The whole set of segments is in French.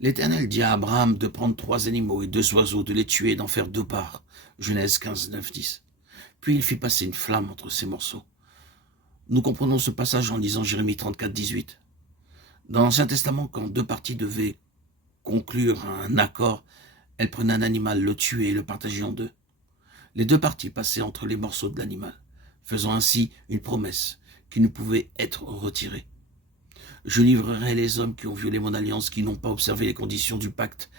L'Éternel dit à Abraham de prendre 3 animaux et 2 oiseaux, de les tuer et d'en faire 2 parts. Genèse 15, 9, 10. Puis il fit passer une flamme entre ces morceaux. Nous comprenons ce passage en lisant Jérémie 34, 18. Dans l'Ancien Testament, quand 2 parties devaient conclure un accord, elles prenaient un animal, le tuaient et le partageaient en 2. Les 2 parties passaient entre les morceaux de l'animal, faisant ainsi une promesse qui ne pouvait être retirée. Je livrerai les hommes qui ont violé mon alliance, qui n'ont pas observé les conditions du pacte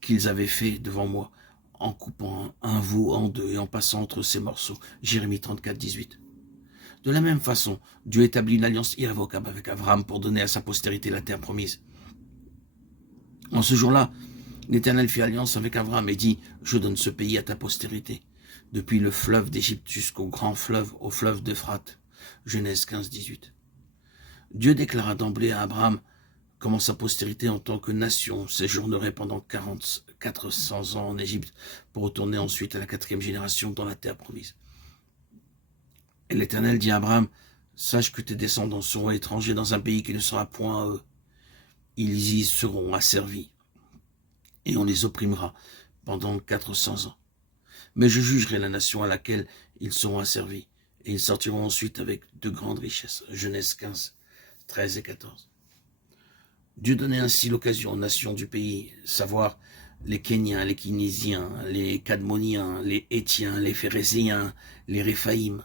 qu'ils avaient fait devant moi, en coupant un veau en 2 et en passant entre ces morceaux. Jérémie 34, 18. De la même façon, Dieu établit une alliance irrévocable avec Abraham pour donner à sa postérité la terre promise. En ce jour-là, l'Éternel fit alliance avec Abraham et dit « Je donne ce pays à ta postérité, depuis le fleuve d'Égypte jusqu'au grand fleuve, au fleuve d'Euphrate. » Genèse 15, 18. Dieu déclara d'emblée à Abraham comment sa postérité en tant que nation séjournerait pendant 400 ans en Égypte pour retourner ensuite à la 4e génération dans la terre promise. Et l'Éternel dit à Abraham, « Sache que tes descendants seront étrangers dans un pays qui ne sera point à eux. Ils y seront asservis, et on les opprimera pendant 400 ans. Mais je jugerai la nation à laquelle ils seront asservis, et ils sortiront ensuite avec de grandes richesses. » Genèse 15, 13 et 14. Dieu donnait ainsi l'occasion aux nations du pays, savoir les Kéniens, les Kinésiens, les Cadmoniens, les Hétiens, les Phérézéens, les Réphaïm,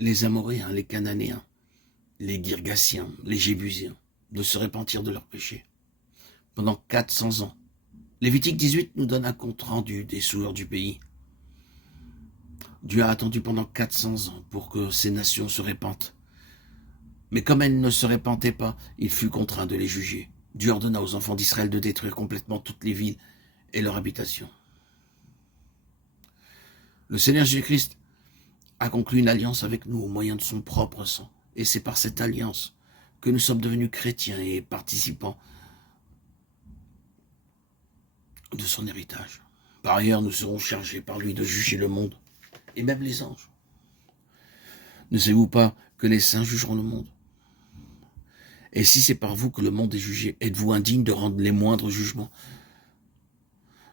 les Amoréens, les Cananéens, les Girgasiens, les Jébusiens, de se repentir de leurs péchés. Pendant 400 ans, Lévitique 18 nous donne un compte-rendu des souillures du pays. Dieu a attendu pendant 400 ans pour que ces nations se repentent. Mais comme elles ne se repentaient pas, il fut contraint de les juger. Dieu ordonna aux enfants d'Israël de détruire complètement toutes les villes et leurs habitations. Le Seigneur Jésus-Christ a conclu une alliance avec nous au moyen de son propre sang. Et c'est par cette alliance que nous sommes devenus chrétiens et participants de son héritage. Par ailleurs, nous serons chargés par lui de juger le monde, et même les anges. Ne savez-vous pas que les saints jugeront le monde? Et si c'est par vous que le monde est jugé, êtes-vous indigne de rendre les moindres jugements?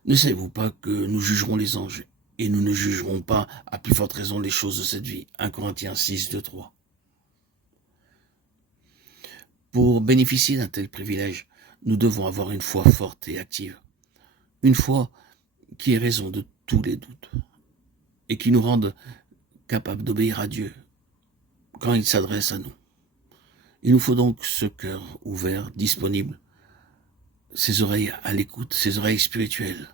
Ne savez-vous pas que nous jugerons les anges, et nous ne jugerons pas à plus forte raison les choses de cette vie? 1 Corinthiens 6, 2, 3. Pour bénéficier d'un tel privilège, nous devons avoir une foi forte et active. Une foi qui est raison de tous les doutes et qui nous rende capables d'obéir à Dieu quand il s'adresse à nous. Il nous faut donc ce cœur ouvert, disponible, ces oreilles à l'écoute, ces oreilles spirituelles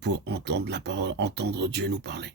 pour entendre la parole, entendre Dieu nous parler.